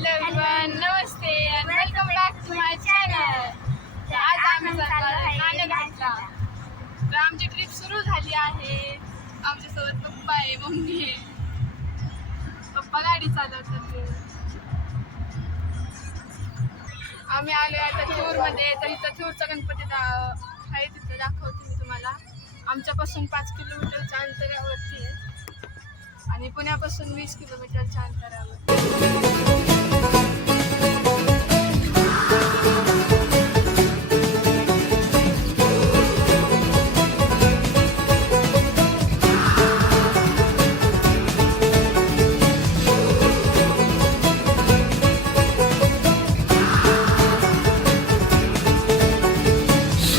Hello everyone, Namaste and welcome back to my channel. आज आम्ही चाललो आहे नाणेघाटला. तर आमची ट्रिप सुरू झाली आहे. आमच्यासोबत पप्पा आहे, मम्मी आहे. पप्पा गाडी चालवतात. आम्ही आलो आता थोरमध्ये. तर इथं थोरचा गणपती आहे, तिथं दाखवते मी तुम्हाला. आमच्यापासून 5 किलोमीटरच्या अंतरावरती आहे आणि पुण्यापासून 20 किलोमीटरच्या अंतरावर.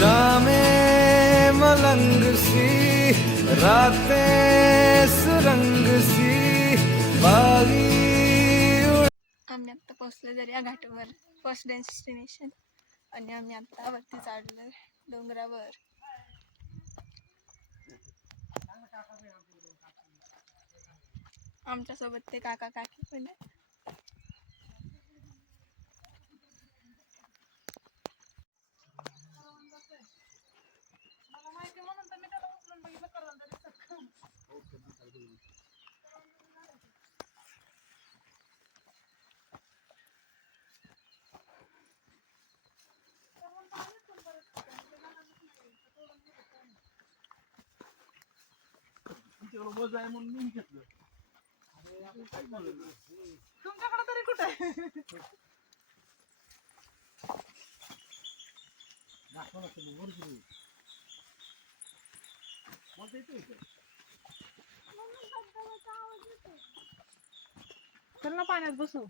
शामें मलंग सी रातें सुरंग सी बागी. आम्ही आता पोहोचलो जरी या घाटावर, फर्स्ट डेस्टिनेशन. आणि आम्ही आता वरती चढलो डोंगरावर. आमच्यासोबत ते काका काकी पण आहे. तुमच्याकडे तरी कुठे आहे? चल ना पाण्यात बसू.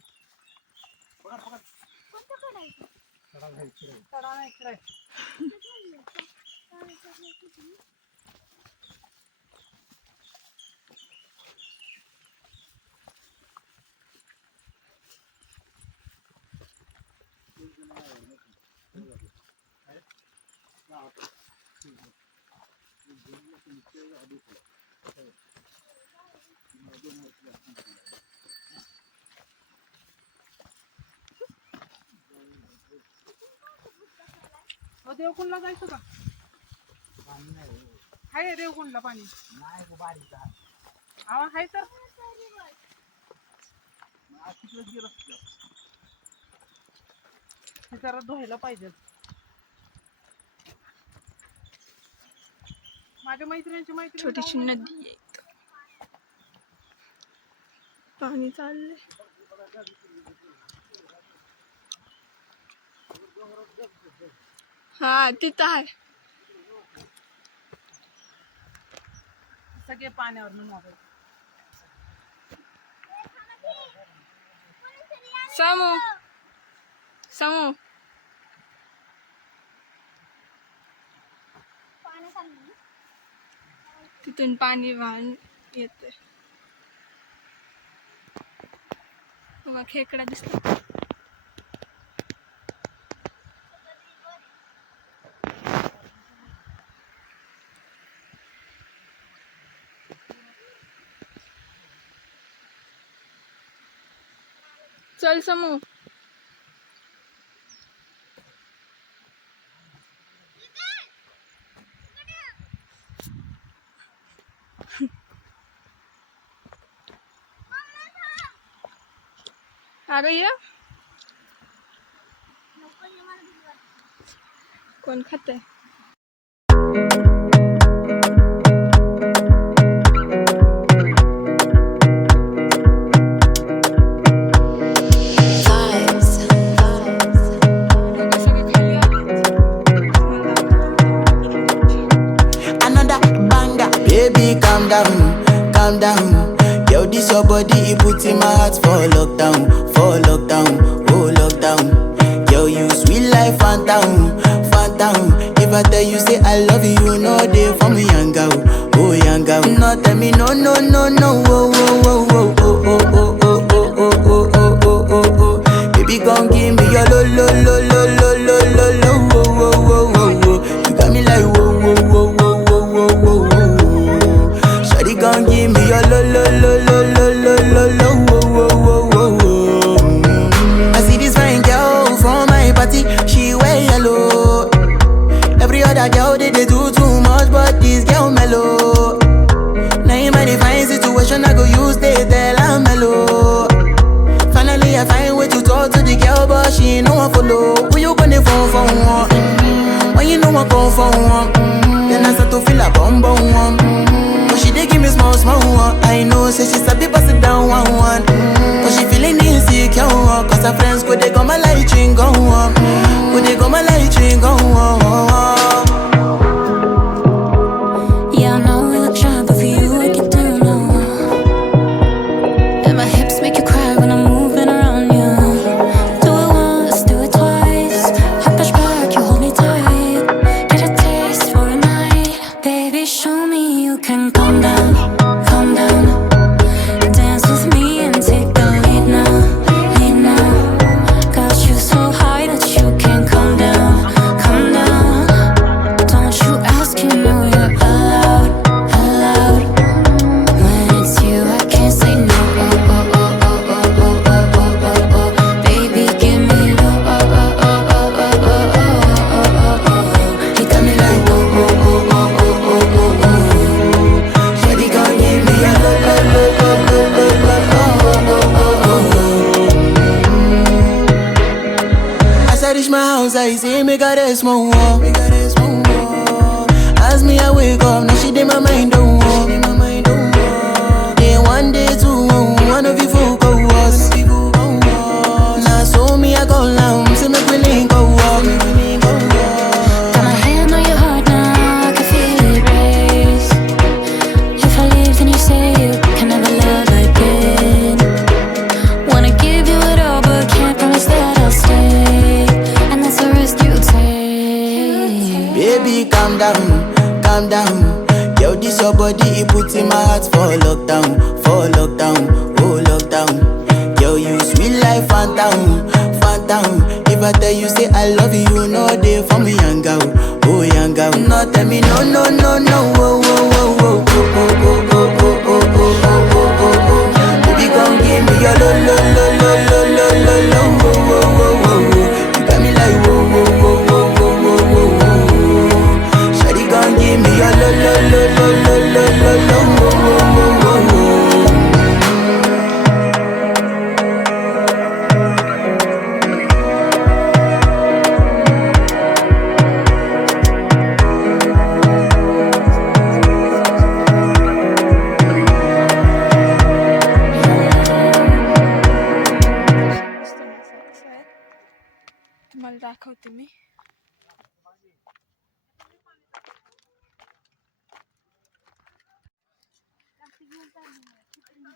देवकुंडला जायचं का? हाय देवकुंडला पाणी नाही हाय तर जरा धुवायला पाहिजे. माझ्या मैत्रिणीची मैत्रीण छोटीशी नदी आहे, पाणी चाललंय. हा तिथं आहे. सगळे पाण्यावर मोबाईल. समू समू तिथून पाणी वाहून येते. बघा खेकडा दिसतो. चल समू. अगं ये. कोण खाते? Calm down. Yo, this your body, it puts in my heart for lockdown, oh lockdown. Yo, you sweet life, phantom, phantom. If I tell you say I love you, you know they for me, young girl, oh young girl. No, tell me no, no, no, no, oh, oh, oh, oh, oh, oh, oh, oh, oh, oh, oh, oh, oh, oh. Baby, come give me your lo, lo, lo, lo, lo, lo, lo, lo, oh, oh, oh, oh, oh. You got me like whoa, whoa, whoa, whoa, whoa, whoa, whoa. Shawty, come give me your lo, lo, lo, lo, lo, lo, lo, lo, oh, oh, oh, oh, oh. a come for one. Then I start to feel a bum bum one. But she dey give me small small one. I know say she sabi pass it down one one. But she feeling insecure one. Cause her friends go they go my light ring go on. Go they go my light ring go on. Yeah, I know we look shy, but for you I get down low. And my hips make you cry when I'm moving around you. Do it once, do it twice. I push back, you hold me tight. Get a taste for a night. Baby, show me you can calm down, calm down. Dance with me and take the lead now, lead now. Got you so high that you can't calm down, calm down. Don't you ask, you know you're allowed, allowed. When it's you, I can't say no. Oh, oh, oh, oh, oh, oh, oh, oh, oh, oh. Baby, give me low. Oh, oh, oh, oh, oh, oh, oh, oh, oh, oh. You got me like oh, oh, oh, oh, oh, oh, oh, oh. Shawty gon' give me a low, low, low, low, low, low, low, oh, oh, oh, oh. As I reach my house, I see me got a small wall. As me, I wake up, now she did my mind don't walk. Day one, day two, one of you folk go us. Now so me, I go down, say make we link go walk. Got my hand on your heart now, I can feel it race. If I leave, then you say you can never love again. Wanna give you it all, but can't promise that I'll stay. And that's a risk you take. Baby, calm down, calm down. Yo, this your body, it puts in my heart for lockdown, oh lockdown. Yo, you sweet life, phantom, phantom. If I tell you say I love you, you know they for me young girl, oh young girl. No tell me no, no, no, no, oh, oh, oh, oh, oh, oh, oh, oh, oh, oh, oh, oh, oh, oh. Baby, come give me your lo, lo, lo, lo, lo, lo, lo, lo, oh, oh, oh, oh, oh. You got me like whoa, whoa, whoa, whoa, whoa, whoa, whoa, whoa. Shawty, come give me your lo, lo, lo, lo, lo, lo, lo, lo, oh, oh, oh, oh, oh. तुम्हाला दाखवते मी.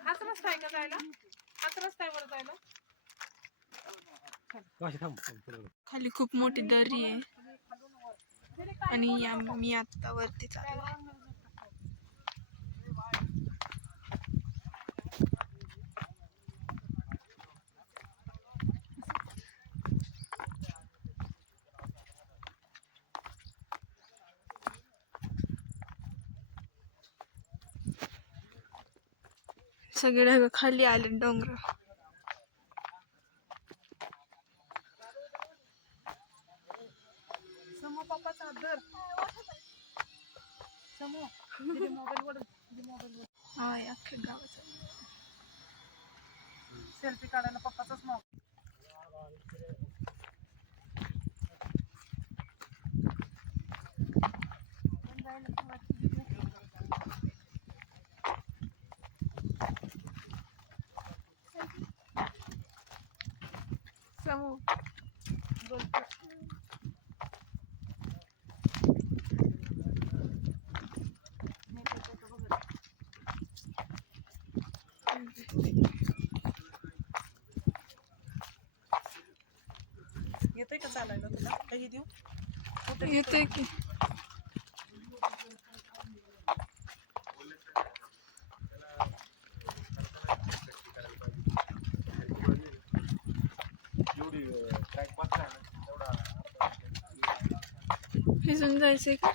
हाच रस्ता आहे का जायला? हाच रस्ता आहे वर जायला? खाली खूप मोठी दरी आहे आणि मी आता वरती चालले. सगळे ढग खाली आले डोंगर. अख्ख्या गावाचा सेल्फी काढायला पप्पाचाच नाव. समूह बोलतो. येतोय का चालायला तुला? काही देऊ? येते की भिजून जायचंय का?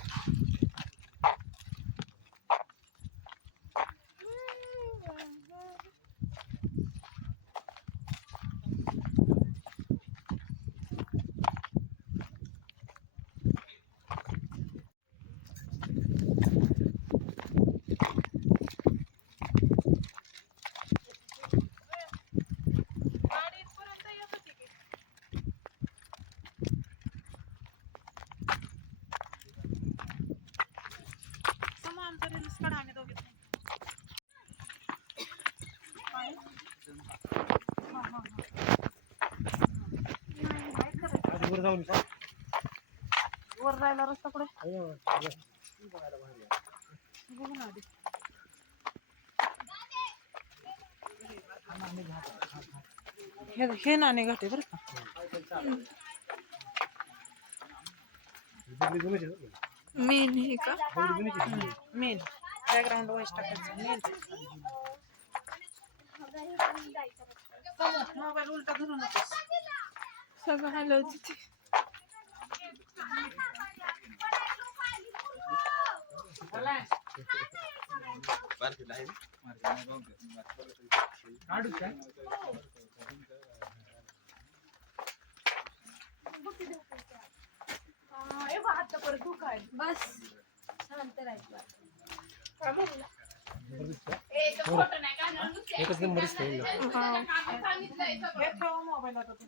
वर जायला रस्ता कुठे बघू ना आधी. हे नाणे घाटे बरं का. मेन हे का मेन बॅकग्राऊंड वाईज टाकायचं मेन. मोबाईल उलटा धरू नकोस. सगळं हलवते ते. बस एकच नंबर हे ठेवा मोबाईल आता तू.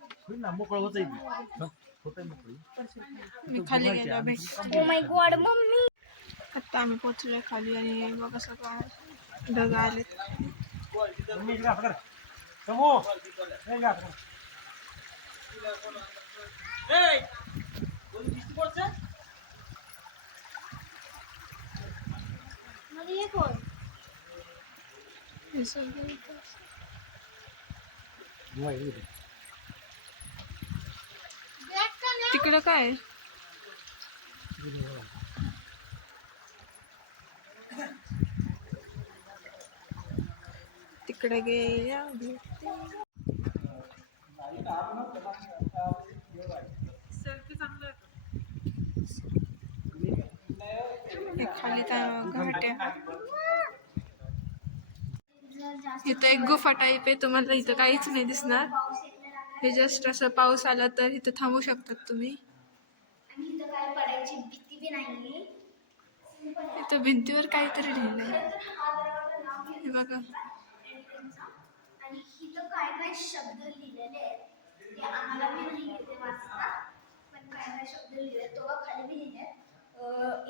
मोकळं होत मी खाली गेला भेट. Oh my God mummy. आता आम्ही पोहोचलोय खाली आणि बघा सगळं ढग आलेत. मध्ये ये कोण. हे सगळं इथं. तिकडं काय आहे? तिकडे गेल्या सेल्फी चांगलं आहे. हे खाली घाट आहे. जर जास्त इथं एक गुफा टाईप आहे. तुम्हाला इथं काहीच नाही दिसणार. हे जस्ट असं पाऊस आला तर इथं थांबू शकतात तुम्ही. आणि इथं काय पडायची भीती बी नाही. इथं भिंतीवर काहीतरी लिहिलंय. हा दरवाजा नाव हे बघा. एंट्रन्सचा. आणि इथं काय काय शब्द लिहिलेले आहेत ते आम्हाला बी नाही येते वाचता. पण काय काय शब्द लिहिले तो खाली बी लिहिले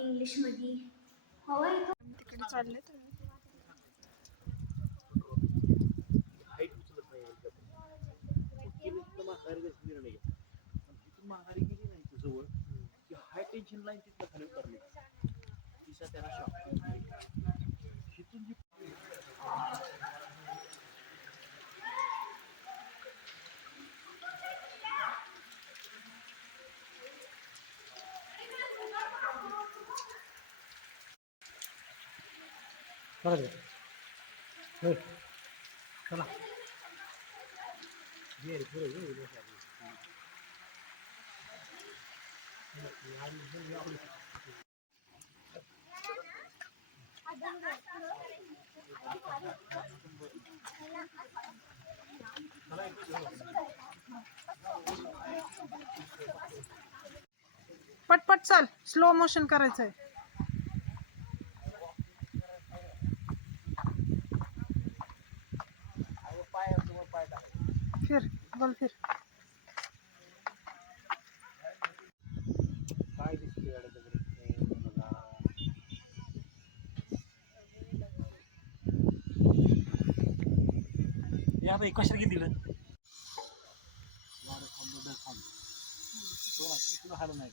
इंग्लिशमध्ये. हो इथं तिकडे चालले तर माघारी गेली नाही तू जवळ की हाय टेन्शन लाईन तिथं खाली उतरली तिचा त्याला शॉक तिथून जी चला पटपट चाल. स्लो मोशन करायचंय. फिर बोल फिर. काय दिसते या बाई कशाला किती दिलं हाल नाही